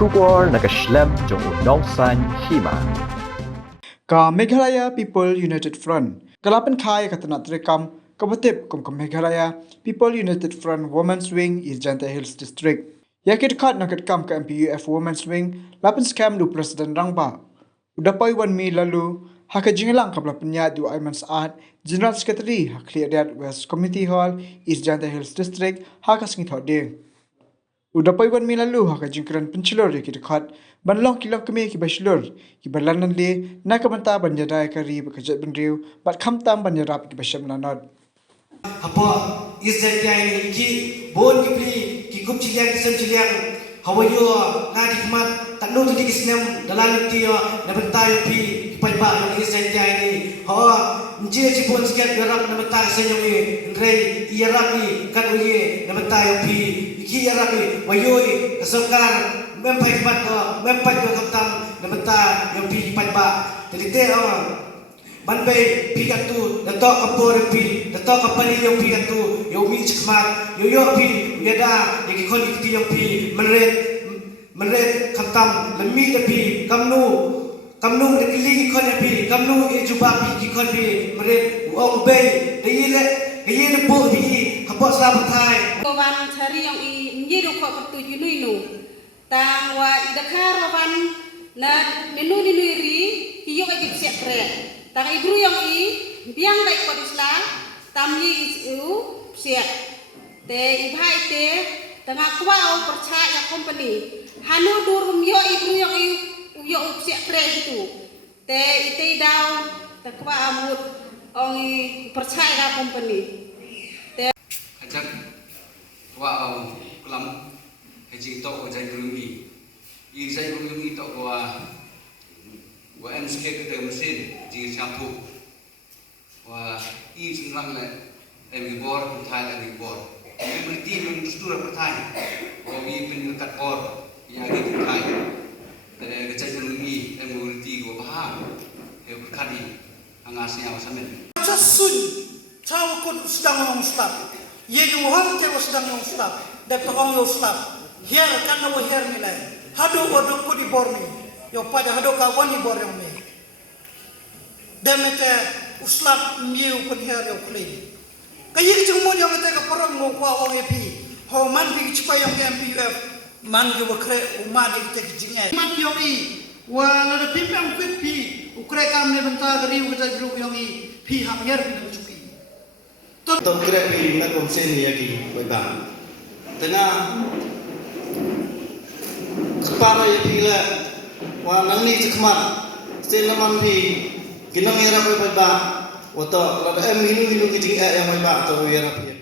Shubor nakaslem jong unong san hima. Ka Meghalaya People United Front kalapan khai katanat rekam kabatip kum Meghalaya People United Front Women's Wing Irjanta Hills District. Yakit khat nakat kam ka MPUF Women's Wing lapan scam du President Rangba. Udapai wan mi lalu haka jingalang kapla penya du Aiman Saad General Secretary Hakliadat West Community Hall Irjanta Hills District haka singit hoding. Udapai wan mi lalu haka jingkran pencilor yakit khat banlong kilong kami ki bachelor ki balanan le nakamanta banjadai kari bekajat benriu bat khamtam banjarap ki basham lanot. Apa izat yang ki bon ki pri ki kup ciliang kisam ciliang hawayo na dikmat tanu tu dikisnam dalam ti na bentayo pi pai ba yang izat yang ni ha nje ci bon sikat garap na benta senyum ni rei iarapi kan uye na bentayo pi ki iarapi wayo kasokar mempai bat mempai kamtam na benta yang pi pai ba jadi te ban bay pikat tu dato kapor pi dato kapani yang pikat tu yo mi chikmat yo pi yada yang kon ikti yang pi meret khatam lami de pi kamnu de kili kon pi kamnu e juba pi kon pi meret ong bay de yele bo pi kapor sa patai wan cari yang i nyiru ko pertu junui nu tang wa idakar wan na menu ni ri hiyo ka gipsiat pre tang igru yang i biang baik ko disla tamli u siat te ibhai te tanga kwa o percaya company hanu durum yo igru yang i yo siat pre itu te ite daw takwa amut ong i percaya company te ajak wa kelam haji tok jai gurumi i jai gurumi tok wa MSK ke mesin di shampoo wa i sinang le bor thai le bor berarti menustur pertai wa i pendekat or yang di thai dan kecai gurumi berarti wa paham he berkadi angasnya awasamen Casun caw kun sedang ngomong staf ye yuham te sedang ngomong staf dan tong yo staf hier kan no hier nilai hado odo ko di borni yo pada hado ka wani bor yang me demete uslap miu pun her yo kli kayi jengmo yang te ka parang mo kwa wang epi ho man bi chipa yang MPUF man yo kre uma di te jingai man yo i wa na de pimpang fit pi ukre kam ne benta gari u ta gru yang i pi ham yer ne chuki to kre pi na kom sen ya ki bai ba tengah kepala ya pi la wa nang ni chikmat sen naman pi kinang era bai ba wa to la em hinu ki jing yang bai ba to era pi